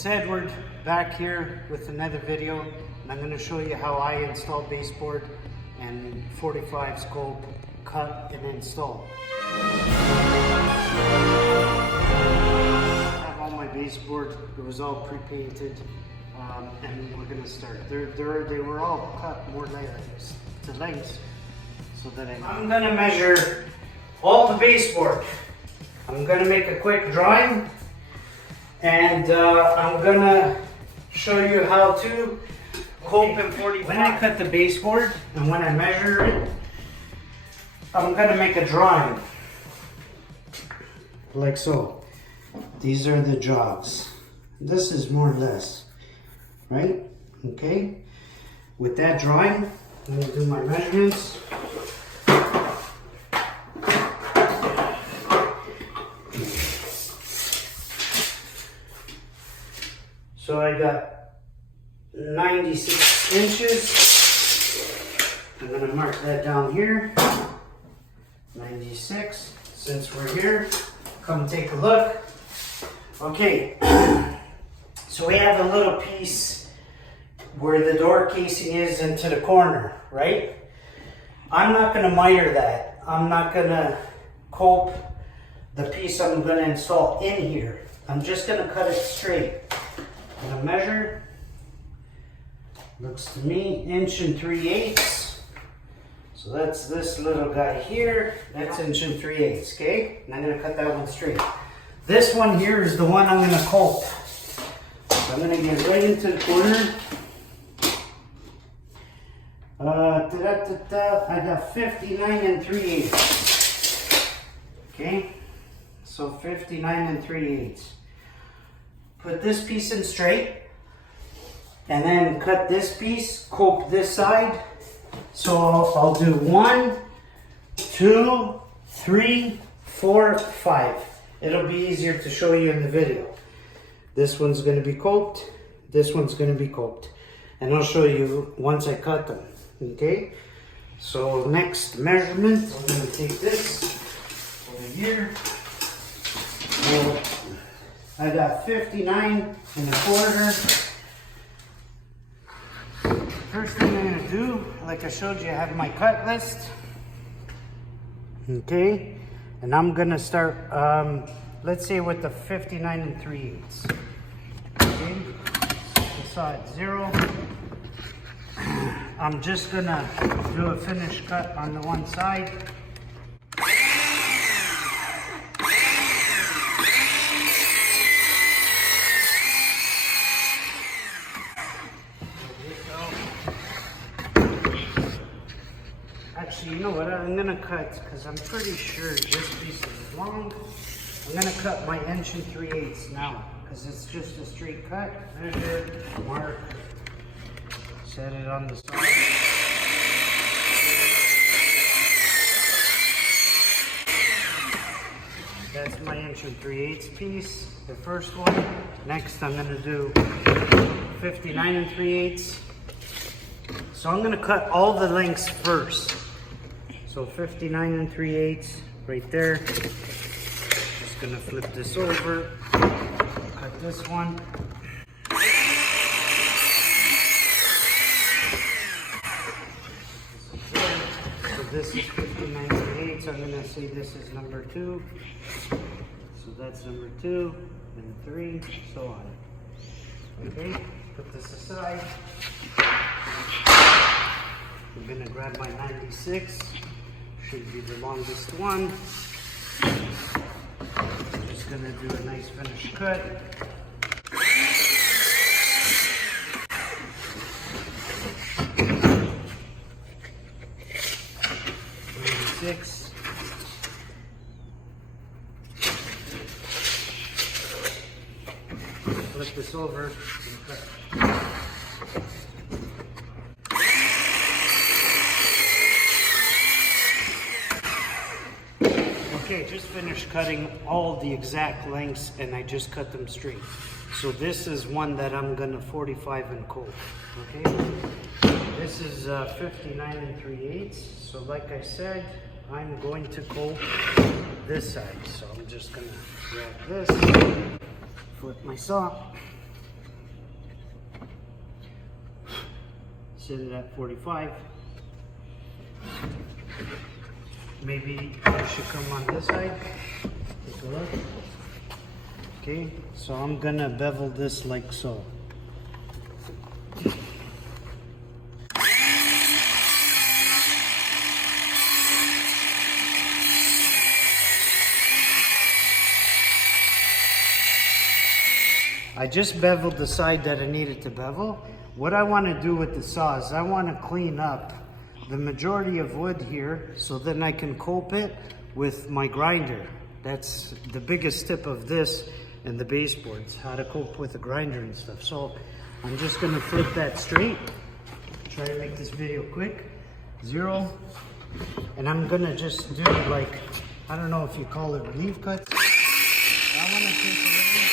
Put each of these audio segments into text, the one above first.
It's Edward back here with another video, and I'm going to show you how I install baseboard and 45 scope cut and install. I have all my baseboard, it was all pre-painted, and we're going to start. They were all cut more layers to length, so that I'm going to measure all the baseboard. I'm going to make a quick drawing, and I'm going to show you how to cope in 45. When I cut the baseboard and when I measure it, I'm going to make a drawing like so. These are the jogs. This is more or less, right? Okay. With that drawing, I'm going to do my measurements. So I got 96 inches. I'm going to mark that down here. 96. Since we're here, come take a look. Okay, so we have a little piece where the door casing is into the corner, right? I'm not going to miter that. I'm not going to cope the piece I'm going to install in here. I'm just going to cut it straight. I'm going to measure. Looks to me 1 3/8. So that's this little guy here. That's 1 3/8, okay? And I'm going to cut that one straight. This one here is the one I'm going to cope. So I'm going to get right into the corner. I got 59 3/8. Okay? So 59 3/8. Put this piece in straight. And then cut this piece, cope this side. So I'll do 1, 2, 3, 4, 5. It'll be easier to show you in the video. This one's going to be coped. This one's going to be coped. And I'll show you once I cut them. Okay? So next measurement, I'm going to take this over here. So I got 59 1/4. First thing I'm going to do, like I showed you, I have my cut list. Okay, and I'm going to start, let's say with the 59 3/8. Okay, beside 0. I'm just going to do a finish cut on the one side. Actually, you know what, I'm going to cut, because I'm pretty sure this piece is long. I'm going to cut my 1 3/8 now, because it's just a straight cut. Measure, mark, set it on the side. That's my 1 3/8 piece, the first one. Next, I'm going to do 59 3/8. So I'm going to cut all the lengths first. So 59 3/8 right there. Just gonna flip this over, cut this one. So this is 59 3/8. So I'm gonna say this is number 2. So that's number 2 and 3, so on. Okay, put this aside. I'm gonna grab my 96. Should be the longest one. I'm just going to do a nice finish cut. Six. Flip this over and cut. Okay, just finished cutting all the exact lengths, and I just cut them straight. So this is one that I'm gonna 45 and cope. Okay, this is 59 3/8. So like I said, I'm going to cope this side. So I'm just gonna grab this, flip my saw, set it at 45. Maybe I should come on this side. Take a look. Okay, so I'm gonna bevel this like so. I just beveled the side that I needed to bevel. What I want to do with the saw is I want to clean up the majority of wood here so then I can cope it with my grinder. That's the biggest tip of this and the baseboards, how to cope with the grinder and stuff. So I'm just going to flip that straight. Try to make this video quick. 0. And I'm going to just do like, I don't know if you call it relief cuts. I want to take away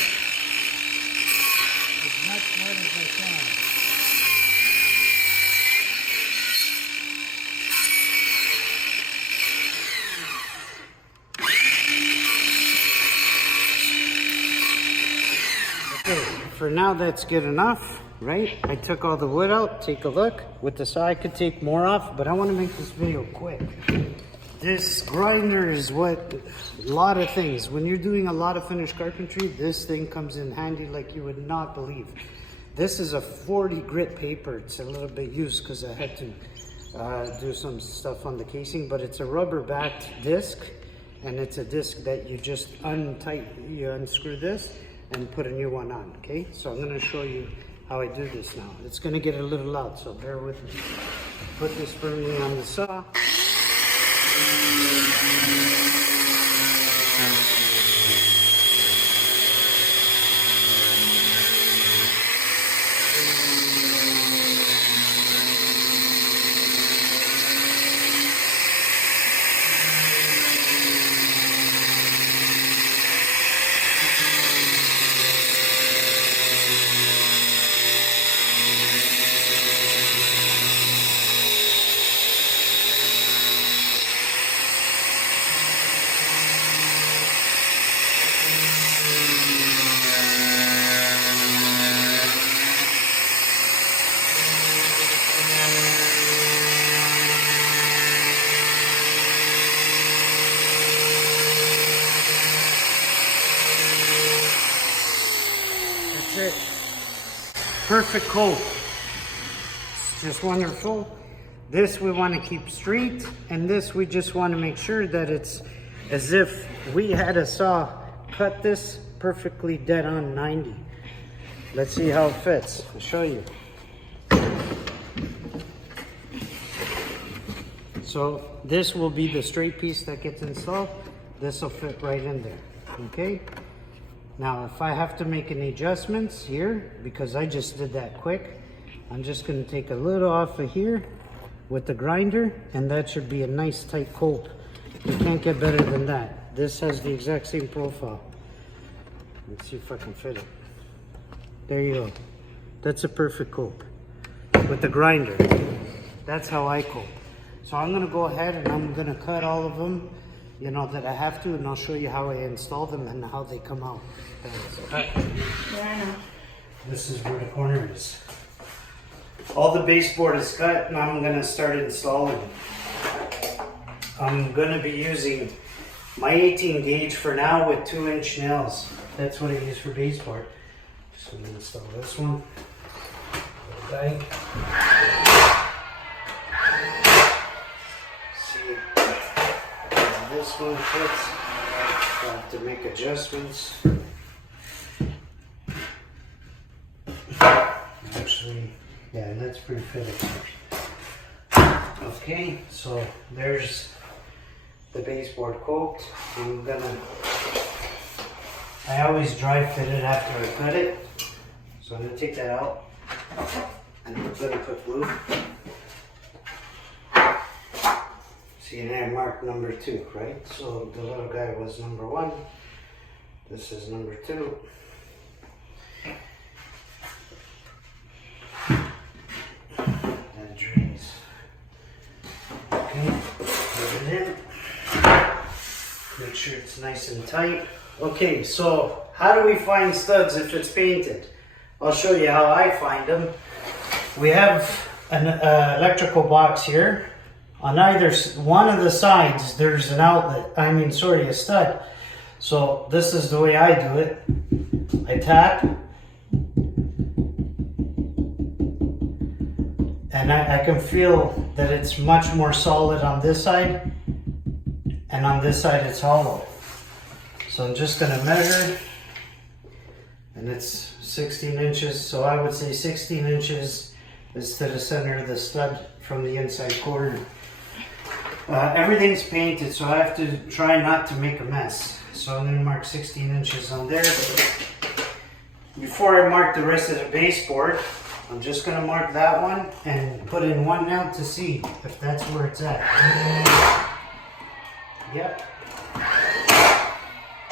as much wood as I can. Okay, for now that's good enough, right? I took all the wood out, take a look. With the saw I could take more off, but I want to make this video quick. This grinder is what, a lot of things. When you're doing a lot of finish carpentry, this thing comes in handy like you would not believe. This is a 40 grit paper. It's a little bit used because I had to do some stuff on the casing, but it's a rubber backed disc, and it's a disc that you just you unscrew this and put a new one on, okay? So I'm gonna show you how I do this now. It's gonna get a little loud, so bear with me. Put this firmly on the saw. It. Perfect coat. It's just wonderful. This we want to keep straight, and this we just want to make sure that it's as if we had a saw cut this perfectly dead on 90. Let's see how it fits. I'll show you. So this will be the straight piece that gets installed. This will fit right in there. Okay. Now, if I have to make any adjustments here, because I just did that quick, I'm just going to take a little off of here with the grinder, and that should be a nice tight coat. You can't get better than that. This has the exact same profile. Let's see if I can fit it. There you go. That's a perfect coat with the grinder. That's how I coat. So I'm going to go ahead and I'm going to cut all of them, you know, that I have to, and I'll show you how I install them and how they come out. Yeah, I know. This is where the corner is. All the baseboard is cut, and I'm gonna start installing. I'm gonna be using my 18 gauge for now with 2-inch nails. That's what I use for baseboard. So I'm gonna install this one. Okay. See how this one fits. I have to make adjustments. Actually, yeah, that's pretty fitted. Okay, so there's the baseboard coat. I always dry fit it after I cut it. So I'm gonna take that out and I'm gonna put glue. See there, mark number 2, right? So the little guy was number 1. This is number 2. That drains. Okay, put it in. Make sure it's nice and tight. Okay, so how do we find studs if it's painted? I'll show you how I find them. We have an electrical box here. On either one of the sides, there's an outlet. A stud. So this is the way I do it. I tap, and I can feel that it's much more solid on this side, and on this side it's hollow. So I'm just going to measure, and it's 16 inches, so I would say 16 inches is to the center of the stud from the inside corner. Everything's painted, so I have to try not to make a mess. So I'm going to mark 16 inches on there. Before I mark the rest of the baseboard, I'm just going to mark that one and put in one nail to see if that's where it's at. Yep.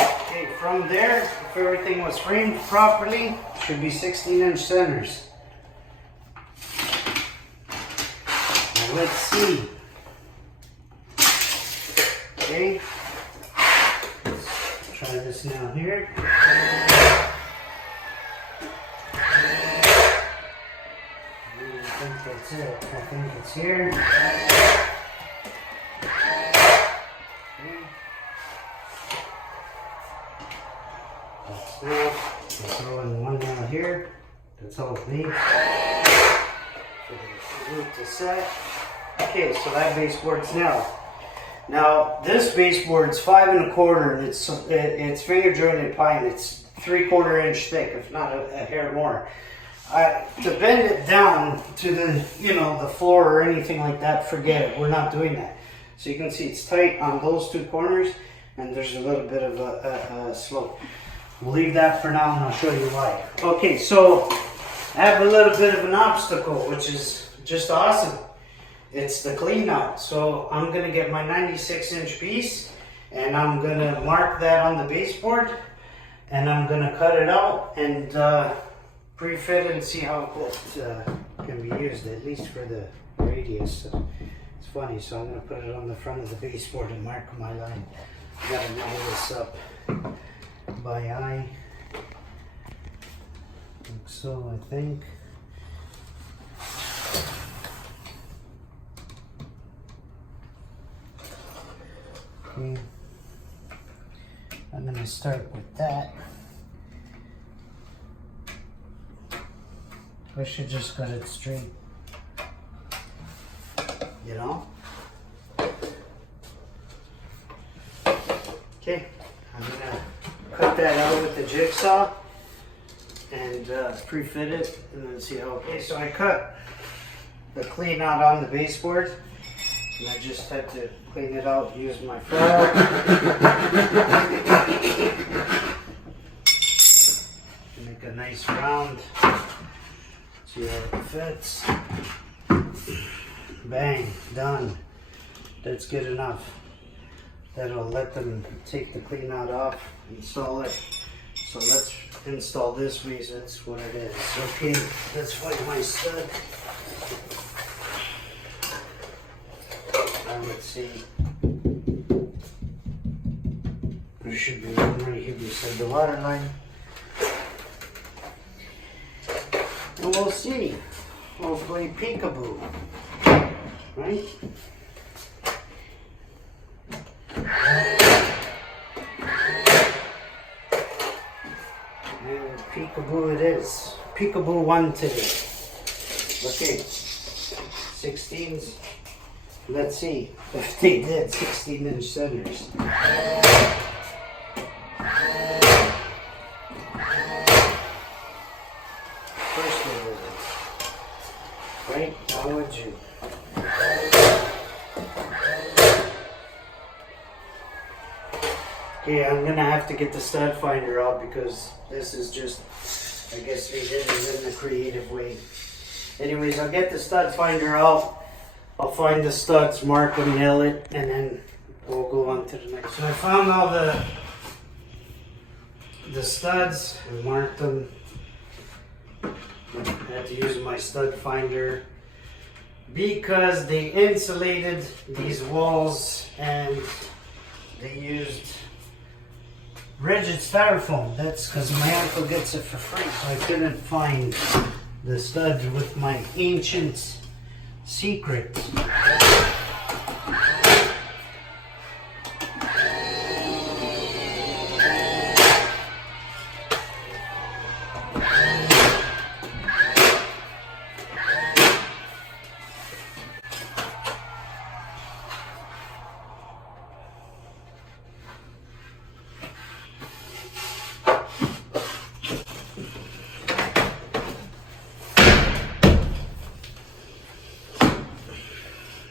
Okay, from there, if everything was framed properly, should be 16-inch centers. Now let's see. Okay, let's try this now here. I think that's it. I think it's here. Okay. That's now. I'll throw in one nail here. That's all it needs. For the root to set. Okay, so that baseboard's now. Now this baseboard's 5 1/4, and it's finger jointed pine. It's 3/4 inch thick, if not a hair more. To bend it down to the floor or anything like that, forget it. We're not doing that. So you can see it's tight on those two corners, and there's a little bit of a slope. We'll leave that for now, and I'll show you why. Okay, so I have a little bit of an obstacle, which is just awesome. It's the clean out. So I'm gonna get my 96-inch piece, and I'm gonna mark that on the baseboard, and I'm gonna cut it out and pre-fit it and see how it can be used, at least for the radius. So it's funny, so I'm gonna put it on the front of the baseboard and mark my line. I gotta know this up by eye. Like so, I think. Okay. I'm going to start with that. I should just cut it straight. You know? Okay, I'm going to cut that out with the jigsaw and pre-fit it and then see how. Okay, so I cut the clean out on the baseboard. And I just had to clean it out, use my file. Make a nice round. See how it fits. Bang, done. That's good enough. That'll let them take the clean out off, install it. So let's install this piece, that's what it is. Okay, let's find my stud. Let's see. There should be one right here beside the water line. And we'll see. Hopefully peekaboo. Right? And peekaboo it is. Peekaboo 1 today. Okay. 16s. Let's see if they did 16-inch centers. First they did it. Right? How would you? Okay, I'm gonna have to get the stud finder out because this is just, I guess they did it in a creative way. Anyways, I'll get the stud finder out. I'll find the studs, mark them, nail it, and then we'll go on to the next. So I found all the studs and marked them. I had to use my stud finder because they insulated these walls and they used rigid styrofoam. That's because my uncle gets it for free. So I couldn't find the studs with my ancient secret.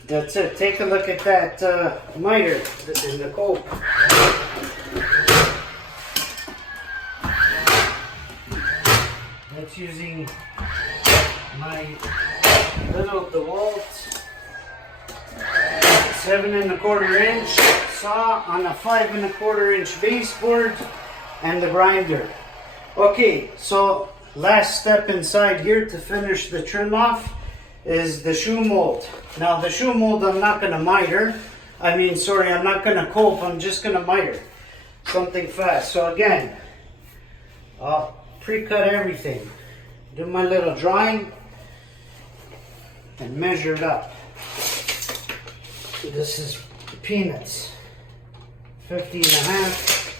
That's it. Take a look at that mitre in the cope. That's using my little Dewalt 7 1/4 inch saw on a 5 1/4 inch baseboard and the grinder. Okay, so last step inside here to finish the trim off is the shoe mold. Now the shoe mold I'm not going to mitre. I'm not going to cope. I'm just going to mitre something fast. So again, I'll pre-cut everything. Do my little drawing and measure it up. This is peanuts. 50 1/2.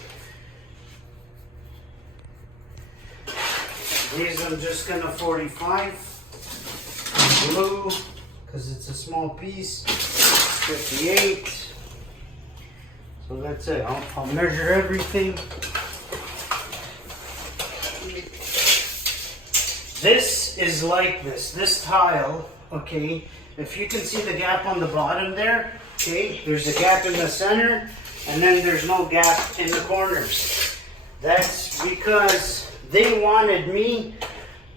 These I'm just going to 45. Blue, because it's a small piece, 58. So that's it. I'll measure everything. This is like this tile, okay? If you can see the gap on the bottom there, okay? There's a gap in the center, and then there's no gap in the corners. That's because they wanted me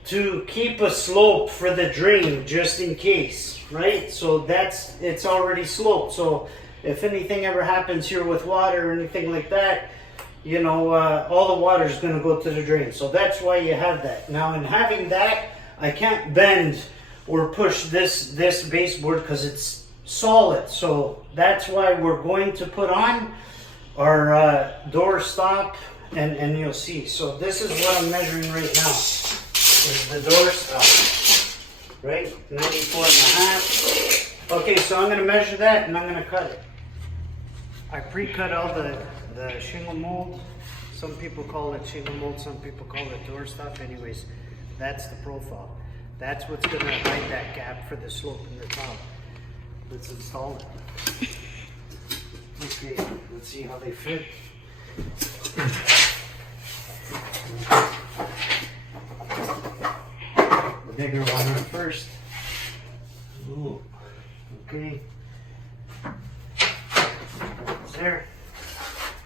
to keep a slope for the drain just in case, right? So it's already sloped. So if anything ever happens here with water or anything like that, you know, all the water is going to go to the drain. So that's why you have that. Now in having that, I can't bend or push this baseboard because it's solid. So that's why we're going to put on our door stop, and you'll see. So this is what I'm measuring right now. Is the door stop, right? 94 1/2. Okay, so I'm going to measure that and I'm going to cut it. I pre-cut all the shingle mold. Some people call it shingle mold, some people call it door stop. Anyways, that's the profile. That's what's going to hide that gap for the slope in the top. Let's install it. Okay, let's see how they fit. The bigger one in first. Ooh, okay. That's there.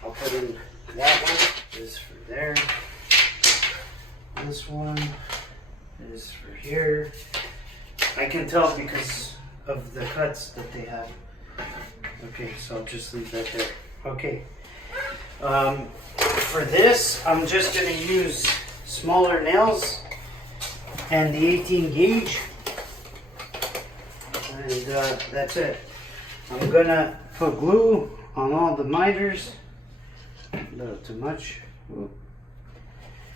I'll put in that one. This for there. This one is for here. I can tell because of the cuts that they have. Okay, so I'll just leave that there. Okay. For this, I'm just going to use smaller nails and the 18 gauge. And that's it. I'm going to put glue on all the miters. A little too much. Ooh.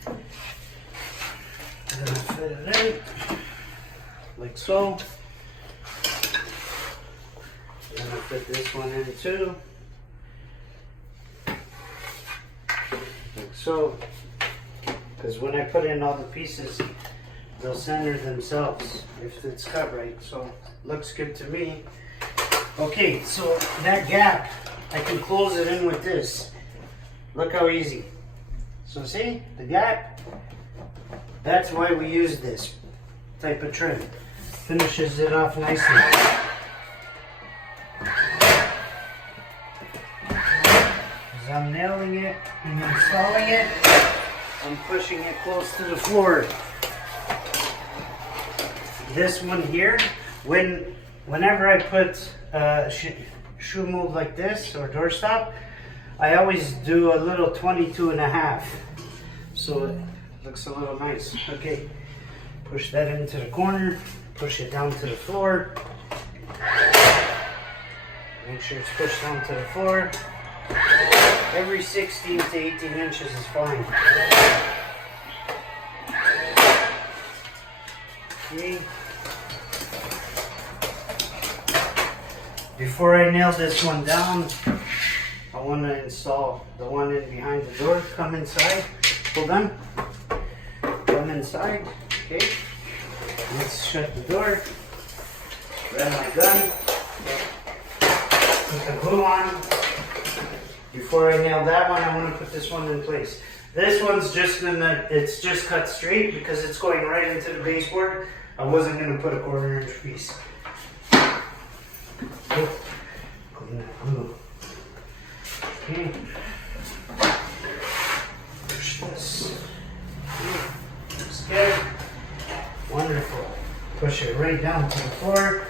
Then I fit it in, like so. Then I fit this one in too. Like so. Because when I put in all the pieces, they'll center themselves if it's cut right. So looks good to me. Okay, so that gap, I can close it in with this. Look how easy. So see, the gap, that's why we use this type of trim. Finishes it off nicely. As I'm nailing it and installing it, I'm pushing it close to the floor. This one here, whenever I put shoe mold like this or doorstop, I always do a little 22 1/2. So it looks a little nice. Okay, push that into the corner, push it down to the floor. Make sure it's pushed down to the floor. Every 16 to 18 inches is fine. Okay. before I nail this one down, I want to install the one in behind the door. Come inside. Hold on. Come inside. Okay. Let's shut the door. Grab my gun. Put the glue on. Before I nail that one, I want to put this one in place. This one's just it's just cut straight because it's going right into the baseboard. I wasn't going to put a 1/4 inch piece. Clean that glue. Okay. Push this. Looks good. Wonderful. Push it right down to the floor.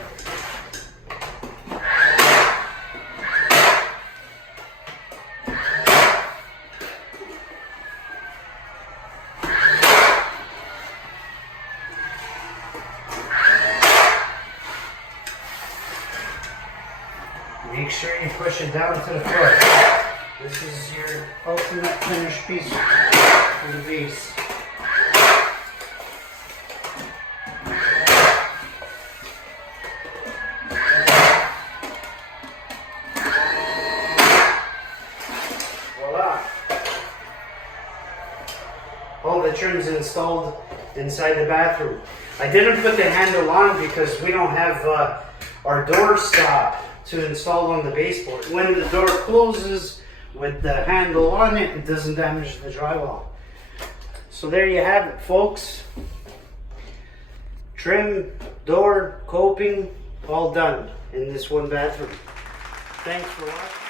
Make sure you push it down to the floor. This is your ultimate finished piece for the base. Voila! All the trim's installed inside the bathroom. I didn't put the handle on because we don't have our door stop to install on the baseboard. When the door closes with the handle on it, it doesn't damage the drywall. So there you have it, folks. Trim, door, coping, all done in this one bathroom. Thanks for watching.